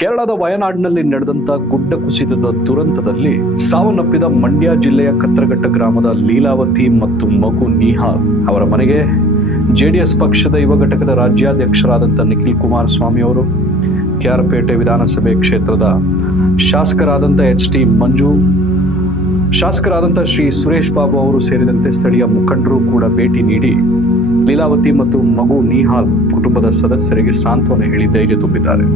ಕೇರಳದ ವಯನಾಡಿನಲ್ಲಿ ನಡೆದಂತ ಗುಡ್ಡ ಕುಸಿತದ ದುರಂತದಲ್ಲಿ ಸಾವನ್ನಪ್ಪಿದ ಮಂಡ್ಯ ಜಿಲ್ಲೆಯ ಕತ್ರಘಟ್ಟ ಗ್ರಾಮದ ಲೀಲಾವತಿ ಮತ್ತು ಮಗು ನಿಹಾಲ್ ಅವರ ಮನೆಗೆ ಜೆಡಿಎಸ್ ಪಕ್ಷದ ಯುವ ಘಟಕದ ರಾಜ್ಯಾಧ್ಯಕ್ಷರಾದಂಥ ನಿಖಿಲ್ ಕುಮಾರಸ್ವಾಮಿ ಅವರು, ಕೆಆರ್ಪೇಟೆ ವಿಧಾನಸಭೆ ಕ್ಷೇತ್ರದ ಶಾಸಕರಾದಂಥ HT ಮಂಜು, ಶಾಸಕರಾದಂಥ ಶ್ರೀ ಸುರೇಶ್ ಬಾಬು ಅವರು ಸೇರಿದಂತೆ ಸ್ಥಳೀಯ ಮುಖಂಡರು ಕೂಡ ಭೇಟಿ ನೀಡಿ ಲೀಲಾವತಿ ಮತ್ತು ಮಗು ನಿಹಾಲ್ ಕುಟುಂಬದ ಸದಸ್ಯರಿಗೆ ಸಾಂತ್ವನ ಹೇಳಿ ಧೈರ್ಯ ತುಂಬಿದ್ದಾರೆ.